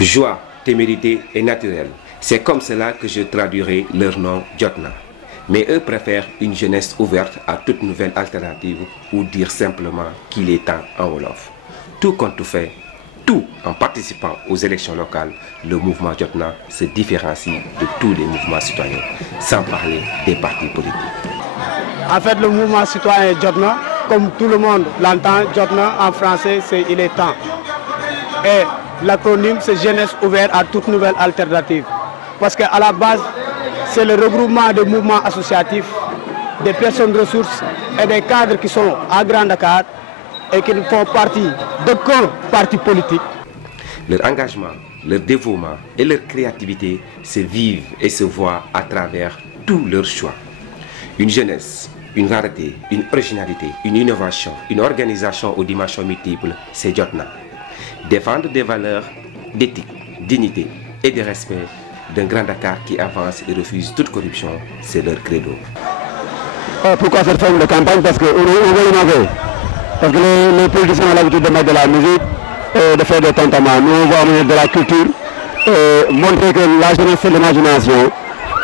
Joie, témérité et naturel. C'est comme cela que je traduirai leur nom Jotna. Mais eux préfèrent une jeunesse ouverte à toute nouvelle alternative ou dire simplement qu'il est temps en Wolof. Tout compte tout fait, tout en participant aux élections locales, le mouvement Jotna se différencie de tous les mouvements citoyens, sans parler des partis politiques. En fait, le mouvement citoyen Jotna, comme tout le monde l'entend, Jotna en français c'est il est temps. Et l'acronyme c'est jeunesse ouverte à toute nouvelle alternative. Parce qu'à la base, c'est le regroupement de mouvements associatifs, des personnes ressources et des cadres qui sont à Grand Dakar et qui ne font partie d'aucun parti politique. Leur engagement, leur dévouement et leur créativité se vivent et se voient à travers tous leurs choix. Une jeunesse, une rareté, une originalité, une innovation, une organisation aux dimensions multiples, c'est Jotna. Défendre des valeurs d'éthique, dignité et de respect d'un Grand Dakar qui avance et refuse toute corruption, c'est leur credo. Pourquoi cette forme de campagne? Parce qu'on veut innover. Parce que les politiciens ont l'habitude de mettre de la musique, de faire des tantaments. Nous, on veut amener de la culture, montrer que la jeunesse c'est l'imagination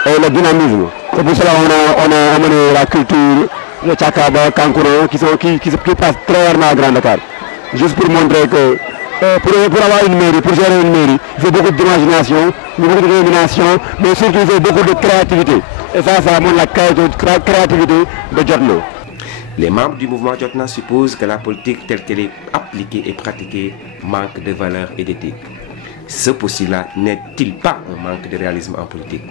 et le dynamisme. C'est pour cela qu'on a amené la culture, le Tchakaba, Kankourou, qui passent très rarement à Grand Dakar. Juste pour montrer que pour avoir une mairie, pour gérer une mairie, il faut beaucoup d'imagination, beaucoup de détermination, mais surtout il faut beaucoup de créativité. Et ça montre la créativité de Jotna. Les membres du mouvement Jotna supposent que la politique telle qu'elle est appliquée et pratiquée manque de valeurs et d'éthique. Ce postulat n'est-il pas un manque de réalisme en politique?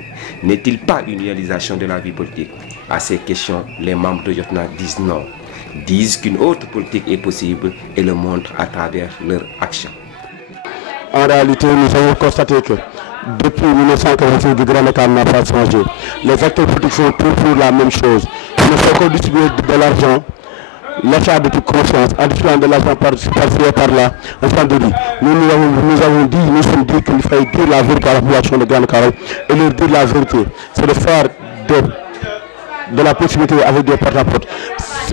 N'est-il pas une réalisation de la vie politique? À ces questions, les membres de Jotna disent non. Disent qu'une autre politique est possible et le montrent à travers leur action. En réalité, nous avons constaté que depuis 1946, le Grand Dakar n'a pas changé. Les acteurs politiques font toujours la même chose. Ils ne font que distribuer de l'argent, l'achat de toute confiance, en distribuant de l'argent par-ci et par-là, en train de dire. Nous sommes dit qu'il fallait dire la vérité à la population de Grand Dakar et leur dire la vérité. C'est de faire de la possibilité avec des porte-à-porte.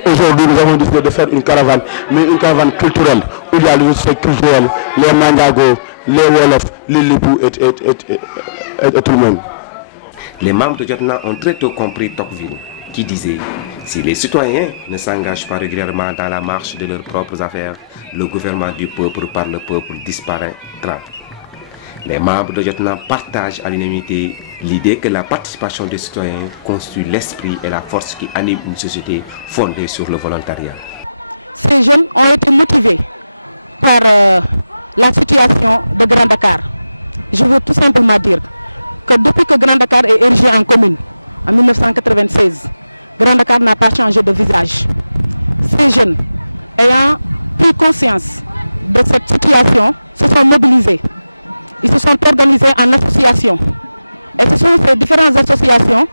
Aujourd'hui, nous avons décidé de faire une caravane, mais une caravane culturelle, où il y a les aspects culturels, les Mandago, les Wolof, les Lipou et tout le monde. Les membres de Jotna ont très tôt compris Tocqueville, qui disait « Si les citoyens ne s'engagent pas régulièrement dans la marche de leurs propres affaires, le gouvernement du peuple par le peuple disparaîtra. » Les membres de Jotna partagent à l'unanimité l'idée que la participation des citoyens constitue l'esprit et la force qui anime une société fondée sur le volontariat. Ces jeunes ont été motivés par la situation de Grand Dakar. Je veux tout simplement dire que depuis que Grand Dakar est érigé en commune en 1996, Grand Dakar n'a pas changé de visage. Ces jeunes ont pris conscience de cette situation, se sont mobilisés. Ils se sont organisés en association. Et ce sont ces différentes associations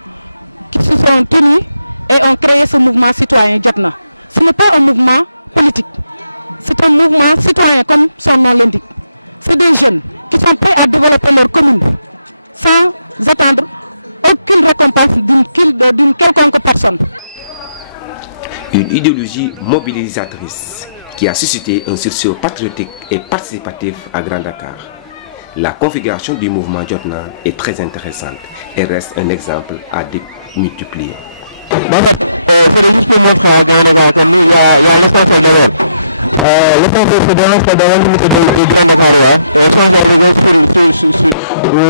qui se sont tenues et ont créé ce mouvement citoyen Jotna. Ce n'est pas un mouvement politique. C'est un mouvement citoyen comme son nom l'indique. C'est des jeunes qui sont prêts à développer la commune sans attendre aucune récompense d'une quelconque personne. Une idéologie mobilisatrice qui a suscité un sursaut patriotique et participatif à Grand Dakar. La configuration du mouvement Jotna est très intéressante et reste un exemple à démultiplier. Le point précédent, c'est dans l'unité de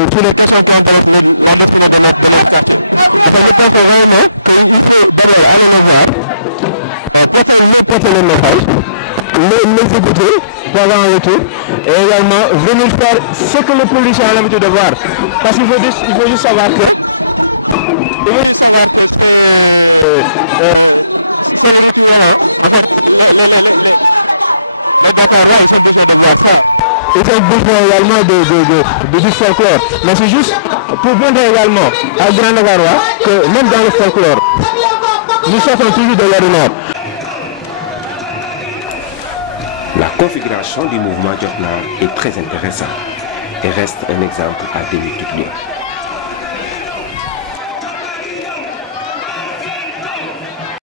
tous les les écouter, pour avoir un retour, et également venir faire ce que les policiers ont l'habitude de voir. Parce qu'il faut juste savoir que ils ont besoin également du folklore. Mais c'est juste pour montrer également à Grand Dakar que même dans le folklore, nous sortons toujours de l'ordinaire. La configuration du mouvement Jotna est très intéressante et reste un exemple à démultiplier.